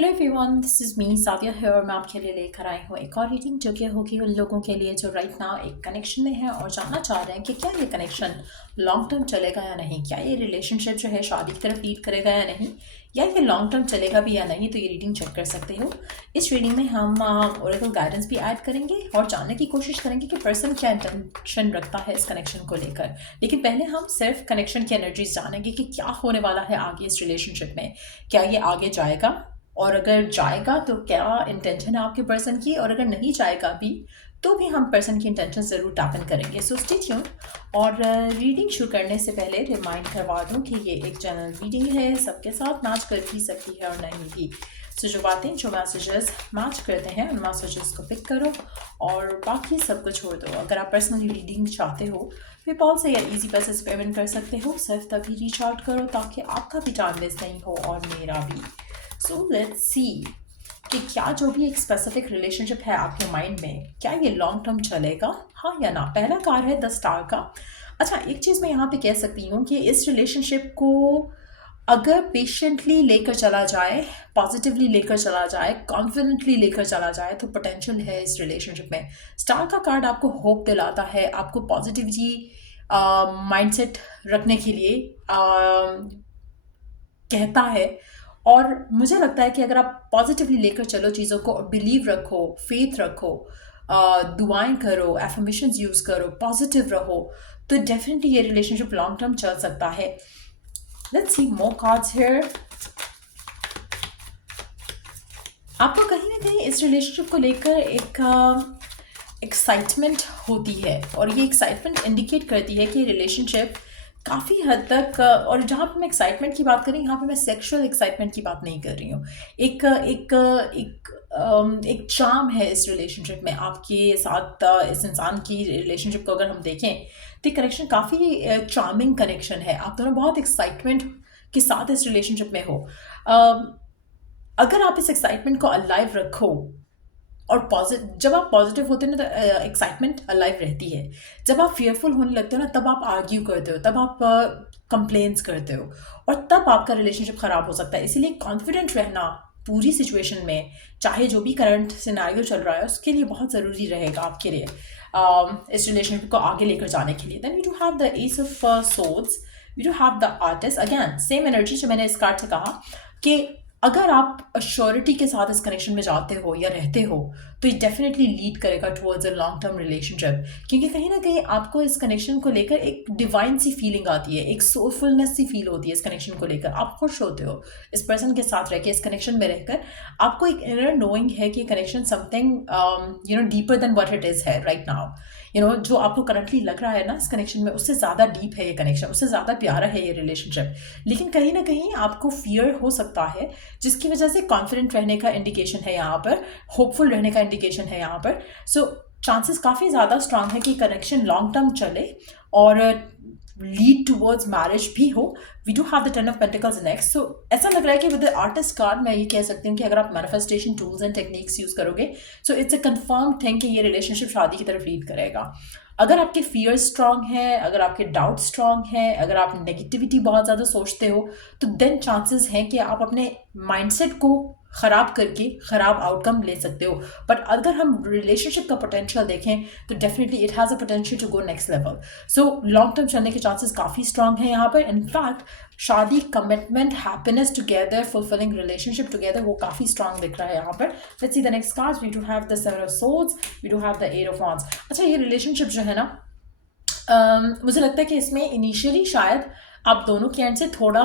Hello everyone, this is me Sadia है और मैं आपके लिए लेकर आई हूँ एक और रीडिंग जो कि होगी उन लोगों के लिए जो राइट नाउ एक कनेक्शन में है और जानना चाह रहे हैं कि क्या ये कनेक्शन लॉन्ग टर्म चलेगा या नहीं, क्या ये रिलेशनशिप जो है शादी की तरफ लीड करेगा या नहीं, या ये लॉन्ग टर्म चलेगा भी या नहीं। तो ये रीडिंग चेक कर सकते हो। इस रीडिंग में हम ओरेकल गाइडेंस भी ऐड करेंगे और जानने की कोशिश करेंगे कि पर्सन क्या इंटेंशन रखता है इस कनेक्शन को लेकर। लेकिन पहले हम सिर्फ कनेक्शन की एनर्जीज जानेंगे कि क्या होने वाला है आगे इस रिलेशनशिप में। क्या ये आगे जाएगा, और अगर जाएगा तो क्या इंटेंशन है आपके पर्सन की, और अगर नहीं जाएगा भी तो भी हम पर्सन की इंटेंशन ज़रूर टैप इन करेंगे। So stay tune. और रीडिंग शुरू करने से पहले रिमाइंड करवा दूं कि ये एक जनरल रीडिंग है, सबके साथ मैच कर भी सकती है और नहीं भी। सो जो बातें जो मैसेजेस मैच करते हैं उन मैसेजेस को पिक करो और बाकी सब कुछ छोड़ दो। अगर आप पर्सनली रीडिंग चाहते हो पेपॉल से या इजी पैसे से पेमेंट कर सकते हो। सिर्फ तभी रीच आउट करो ताकि आपका भी टाइम वेस्ट नहीं हो और मेरा भी। सो लेट्स सी कि क्या जो भी एक स्पेसिफिक रिलेशनशिप है आपके माइंड में, क्या ये लॉन्ग टर्म चलेगा, हाँ या ना। पहला कार्ड है द स्टार का। अच्छा, एक चीज़ मैं यहाँ पे कह सकती हूँ कि इस रिलेशनशिप को अगर पेशेंटली लेकर चला जाए, पॉजिटिवली लेकर चला जाए, कॉन्फिडेंटली लेकर चला जाए तो पोटेंशियल है इस रिलेशनशिप में। स्टार का कार्ड आपको होप दिलाता है, आपको पॉजिटिविटी माइंडसेट रखने के लिए कहता है। और मुझे लगता है कि अगर आप पॉजिटिवली लेकर चलो चीज़ों को, बिलीव रखो, फेथ रखो, दुआएं करो, एफर्मेशंस यूज़ करो, पॉजिटिव रहो, तो डेफिनेटली ये रिलेशनशिप लॉन्ग टर्म चल सकता है। Let's see more cards here. आपको कहीं ना कहीं इस रिलेशनशिप को लेकर एक एक्साइटमेंट होती है और ये एक्साइटमेंट इंडिकेट करती है कि रिलेशनशिप काफ़ी हद तक और जहाँ पे मैं एक्साइटमेंट की बात कर रही हूँ यहाँ पे मैं सेक्सुअल एक्साइटमेंट की बात नहीं कर रही हूँ। एक एक एक एक चार्म है इस रिलेशनशिप में आपके साथ। इस इंसान की रिलेशनशिप को अगर हम देखें तो कनेक्शन काफ़ी चार्मिंग कनेक्शन है। आप दोनों बहुत एक्साइटमेंट के साथ इस रिलेशनशिप में हो। अगर आप इस एक्साइटमेंट को अलाइव रखो और पॉजिटिव, जब आप पॉजिटिव होते हैं ना तो एक्साइटमेंट अलाइव रहती है। जब आप फियरफुल होने लगते हो ना तब आप आर्ग्यू करते हो, तब आप कंप्लेंट्स करते हो और तब आपका रिलेशनशिप ख़राब हो सकता है। इसीलिए कॉन्फिडेंट रहना पूरी सिचुएशन में, चाहे जो भी करंट सिनेरियो चल रहा है, उसके लिए बहुत ज़रूरी रहेगा आपके लिए इस रिलेशनशिप को आगे लेकर जाने के लिए। Then you do have the ace of swords, you do have the artist. Again same energy जो मैंने इस कार्ड से कहा कि अगर आप अश्योरिटी के साथ इस कनेक्शन में जाते हो या रहते हो तो ये डेफिनेटली लीड करेगा towards a long term relationship. क्योंकि कहीं ना कहीं आपको इस कनेक्शन को लेकर एक डिवाइन सी फीलिंग आती है, एक सोलफुलनेस सी फील होती है इस कनेक्शन को लेकर। आप खुश होते हो इस पर्सन के साथ रह के, इस कनेक्शन में रहकर। आपको एक इनर नोइंग है कि connection something deeper than what it is है राइट नाउ। जो आपको करंटली लग रहा है ना इस कनेक्शन में, उससे ज़्यादा डीप है ये कनेक्शन, उससे ज़्यादा प्यारा है ये रिलेशनशिप। लेकिन कहीं ना कहीं आपको फियर हो सकता है जिसकी वजह से कॉन्फिडेंट रहने का इंडिकेशन है यहाँ पर, होपफुल रहने का इंडिकेशन है यहाँ पर। सो चांसेस काफ़ी ज़्यादा स्ट्रांग है कि कनेक्शन लॉन्ग टर्म चले और लीड टूवर्ड्स मैरिज भी हो। We do have the 10 of pentacles next. So ऐसा लग रहा है कि विद द आर्टिस्ट कार्ड मैं ये कह सकती हूँ कि अगर आप manifestation tools and techniques use करोगे so it's a confirm thing कि ये रिलेशनशिप शादी की तरफ लीड करेगा। अगर आपके फियर स्ट्रांग है, अगर आपके डाउट स्ट्रांग है, अगर आप नेगेटिविटी बहुत ज़्यादा सोचते हो तो देन चांसेस हैं कि आप अपने माइंडसेट को ख़राब करके ख़राब आउटकम ले सकते हो। बट अगर हम रिलेशनशिप का पोटेंशियल देखें तो definitely it has a potential to go next level. So long term चलने के चांसेस काफ़ी स्ट्रांग हैं यहाँ पर। इनफैक्ट शादी, commitment, happiness together, fulfilling relationship together, वो काफ़ी स्ट्रांग दिख रहा है यहाँ पर। Let's see the next cards. We do have the 7 of swords, we do have the 8 of wands. अच्छा, ये रिलेशनशिप जो है ना मुझे लगता है कि इसमें इनिशियली शायद आप दोनों के एंड से थोड़ा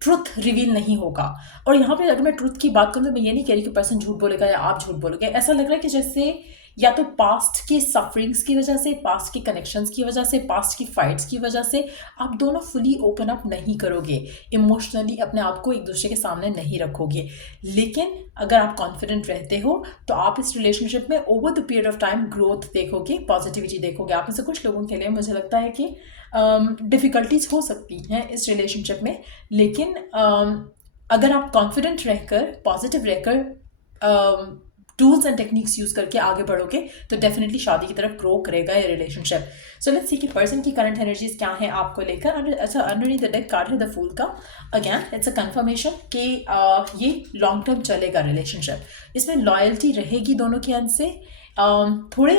ट्रुथ रिवील नहीं होगा। और यहाँ पे अगर मैं ट्रुथ की बात करूँ तो मैं ये नहीं कह रही कि पर्सन झूठ बोलेगा या आप झूठ बोलोगे। ऐसा लग रहा है कि जैसे या तो पास्ट की सफरिंग्स की वजह से, पास्ट के कनेक्शंस की वजह से, पास्ट की फाइट्स की वजह से आप दोनों फुली ओपन अप नहीं करोगे, इमोशनली अपने आप को एक दूसरे के सामने नहीं रखोगे। लेकिन अगर आप कॉन्फिडेंट रहते हो तो आप इस रिलेशनशिप में over the period of time growth देखोगे, पॉजिटिविटी देखोगे। आप में से कुछ लोगों के लिए मुझे लगता है कि डिफ़िकल्टीज हो सकती हैं इस रिलेशनशिप में, लेकिन अगर आप कॉन्फिडेंट रहकर, पॉजिटिव रहकर टूल्स एंड टेक्निक्स यूज करके आगे बढ़ोगे तो डेफिनेटली शादी की तरफ ग्रो करेगा ये रिलेशनशिप. सो लेट्स सी कि पर्सन की करंट एनर्जीज क्या है आपको लेकर. अच्छा, अंडरनीथ द डेक कार्ड है द फूल का. अगेन इट्स अ कंफर्मेशन कि ये लॉन्ग टर्म चलेगा रिलेशनशिप. इसमें लॉयल्टी रहेगी दोनों के अंत से. थोड़े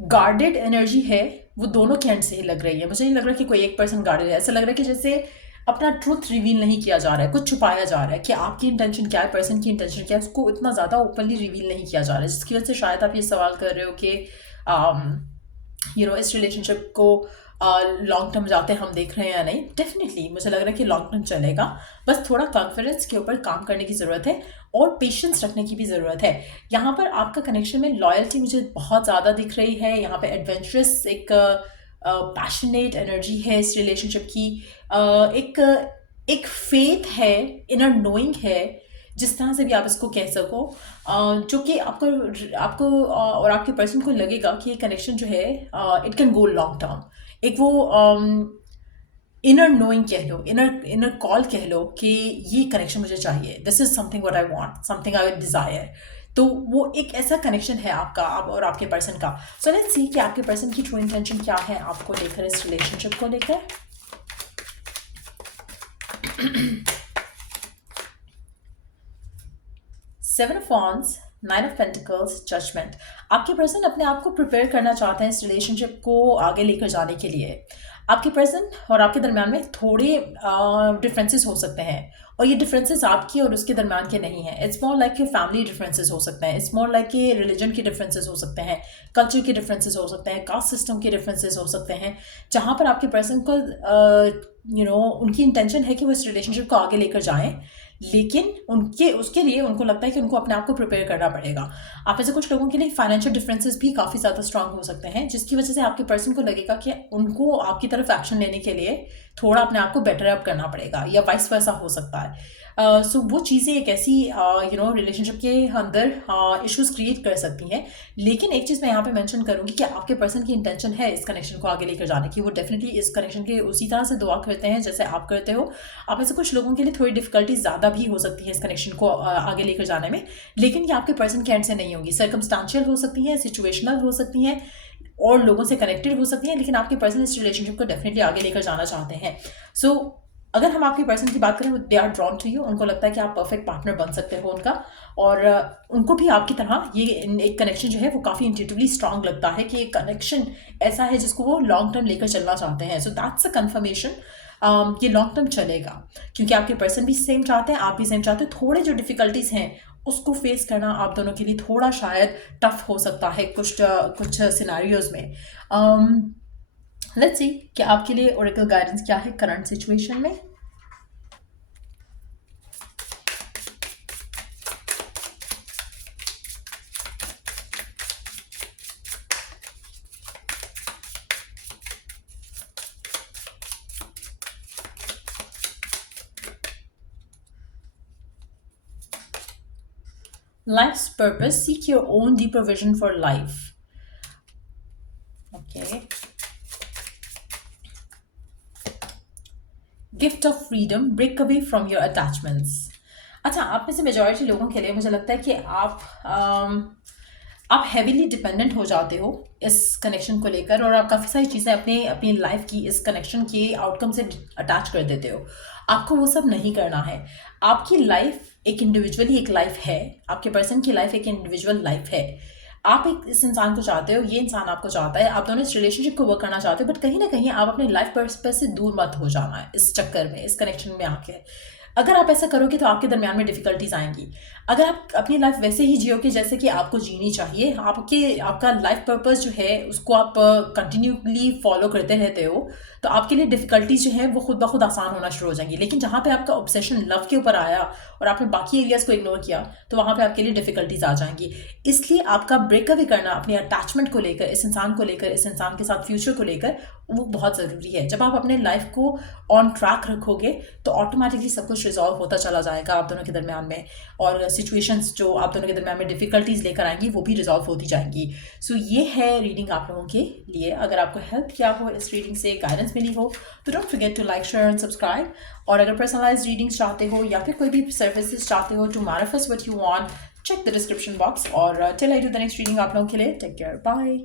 गार्डेड एनर्जी है वो दोनों के एंड से ही लग रही है. मुझे नहीं लग रहा कि कोई एक पर्सन गार्डेड है. ऐसा लग रहा है कि जैसे अपना ट्रूथ रिवील नहीं किया जा रहा है, कुछ छुपाया जा रहा है कि आपकी इंटेंशन क्या है, पर्सन की इंटेंशन क्या है, उसको इतना ज़्यादा ओपनली रिवील नहीं किया जा रहा है. जिसकी वजह से शायद आप ये सवाल कर रहे हो कि इस रिलेशनशिप को लॉन्ग टर्म जाते हम देख रहे हैं या नहीं. डेफिनेटली मुझे लग रहा है कि लॉन्ग टर्म चलेगा. बस थोड़ा कॉन्फिडेंस के ऊपर काम करने की ज़रूरत है और पेशेंस रखने की भी ज़रूरत है. यहाँ पर आपका कनेक्शन में लॉयल्टी मुझे बहुत ज़्यादा दिख रही है. यहाँ पे एडवेंचरस एक पैशनेट एनर्जी है इस रिलेशनशिप की. एक फेथ है, इनर नोइंग है, जिस तरह से भी आप इसको कह सको, जो कि आपको और आपके पर्सन को लगेगा कि ये कनेक्शन जो है it can go long term. एक वो इनर नोइंग कह लो, इनर कॉल कह लो कि ये कनेक्शन मुझे चाहिए, this is something what I want, something I Dzire. तो वो एक ऐसा कनेक्शन है आपका आप और आपके पर्सन का. सो लेट्स सी कि आपके पर्सन की ट्रू इंटेंशन क्या है आपको लेकर, इस रिलेशनशिप को लेकर. Seven of wands, nine of pentacles, judgement. आपके पर्सन अपने आप को प्रिपेयर करना चाहते हैं इस रिलेशनशिप को आगे लेकर जाने के लिए. आपके पर्सन और आपके दरम्यान में थोड़े डिफरेंसेस हो सकते हैं और ये डिफरेंसेस आपकी और उसके दरम्यान के नहीं हैं. It's more like family differences हो सकते हैं, इट्स मोर लाइक कि रिलीजन के डिफरेंसेस हो सकते हैं, कल्चर के डिफरेंसेस हो सकते हैं, कास्ट सिस्टम के डिफरेंसेस हो सकते हैं, जहाँ पर आपके पर्सन को उनकी इंटेंशन है कि वो इस रिलेशनशिप को आगे लेकर जाएं, लेकिन उसके लिए उनको लगता है कि उनको अपने आप को प्रिपेयर करना पड़ेगा. आप में से कुछ लोगों के लिए फाइनेंशियल डिफरेंसेस भी काफ़ी ज़्यादा स्ट्रांग हो सकते हैं, जिसकी वजह से आपके पर्सन को लगेगा कि उनको आपकी तरफ एक्शन लेने के लिए थोड़ा अपने आप को बेटर अप करना पड़ेगा, या वाइस वर्सा हो सकता है. सो वो चीज़ें एक ऐसी रिलेशनशिप के अंदर इश्यूज क्रिएट कर सकती हैं. लेकिन एक चीज़ मैं यहाँ पे मेंशन करूँगी कि आपके पर्सन की इंटेंशन है इस कनेक्शन को आगे लेकर जाने की. वो डेफिनेटली इस कनेक्शन के उसी तरह से दुआ करते हैं जैसे आप करते हो. आप में से कुछ लोगों के लिए थोड़ी डिफिकल्टी ज़्यादा भी हो सकती है इस कनेक्शन को आगे लेकर जाने में, लेकिन ये आपके पर्सन के एंड से नहीं होगी. सर्कमस्टांशियल हो सकती हैं, सिचुएशनल हो सकती हैं और लोगों से कनेक्टेड हो सकती हैं, लेकिन आपके पर्सन इस रिलेशनशिप को डेफिनेटली आगे लेकर जाना चाहते हैं. सो अगर हम आपके पर्सन की बात करें, they are drawn to you. उनको लगता है कि आप परफेक्ट पार्टनर बन सकते हो उनका, और उनको भी आपकी तरह ये एक कनेक्शन जो है वो काफ़ी इंट्यूटिवली स्ट्रांग लगता है कि एक कनेक्शन ऐसा है जिसको वो लॉन्ग टर्म लेकर चलना चाहते हैं. So that's a conformation. ये लॉन्ग टर्म चलेगा क्योंकि आपके पर्सन भी सेम चाहते हैं, आप भी सेम चाहते हैं. थोड़े जो डिफ़िकल्टीज़ हैं उसको फेस करना आप दोनों के लिए थोड़ा शायद टफ हो सकता है कुछ सिनेरियोज में. लेट्स सी कि आपके लिए ओरेकल गाइडेंस क्या है करंट सिचुएशन में. Life's purpose, seek your own deeper vision for life. Okay. Gift of freedom, break away from your attachments. अच्छा, आप में से मेजॉरिटी लोगों के लिए मुझे लगता है कि आप हैवीली डिपेंडेंट हो जाते हो इस कनेक्शन को लेकर, और आप काफ़ी सारी चीज़ें अपनी लाइफ की इस कनेक्शन के आउटकम से अटैच कर देते हो. आपको वो सब नहीं करना है. आपकी लाइफ एक इंडिविजुअली एक लाइफ है, आपके पर्सन की लाइफ एक इंडिविजुअल लाइफ है. आप इस इंसान को चाहते हो, ये इंसान आपको चाहता है, आप दोनों इस रिलेशनशिप को वर्क करना चाहते हो, बट कहीं ना कहीं आप अपने लाइफ पर्पस से दूर मत हो जाना है इस चक्कर में, इस कनेक्शन में आके. अगर आप ऐसा करोगे तो आपके दरमियान में डिफिकल्टीज आएंगी. अगर आप अपनी लाइफ वैसे ही जियोगे जैसे कि आपको जीनी चाहिए, आपका लाइफ पर्पस जो है उसको आप कंटिन्यूली फॉलो करते रहते हो, तो आपके लिए डिफिकल्टीज जो है वो खुद ब खुद आसान होना शुरू हो जाएंगी. लेकिन जहाँ पे आपका ऑब्सेशन लव के ऊपर आया और आपने बाकी एरियाज को इग्नोर किया, तो वहाँ पे आपके लिए डिफिकल्टीज आ जाएंगी. इसलिए आपका ब्रेकअवे करना अपने अटैचमेंट को लेकर, इस इंसान को लेकर, इस इंसान के साथ फ्यूचर को लेकर, वो बहुत ज़रूरी है। जब आप अपने लाइफ को ऑन ट्रैक रखोगे तो ऑटोमेटिकली सब कुछ रिजॉल्व होता चला जाएगा आप दोनों के दरमियान में, और सिचुएशंस जो आप दोनों के दरमियान में डिफ़िकल्टीज़ लेकर आएंगी वो भी रिजॉल्व होती जाएंगी। सो ये है रीडिंग आप लोगों के लिए। अगर आपको हेल्प किया हो इस रीडिंग से, गाइडेंस मिली हो, तो don't forget to like, share and subscribe. और अगर पर्सनलाइज्ड रीडिंग्स चाहते हो या फिर कोई भी सर्विसेज चाहते हो to manifest what you want, check the description box, और till I do the next reading आप लोगों के लिए टेक केयर, बाय।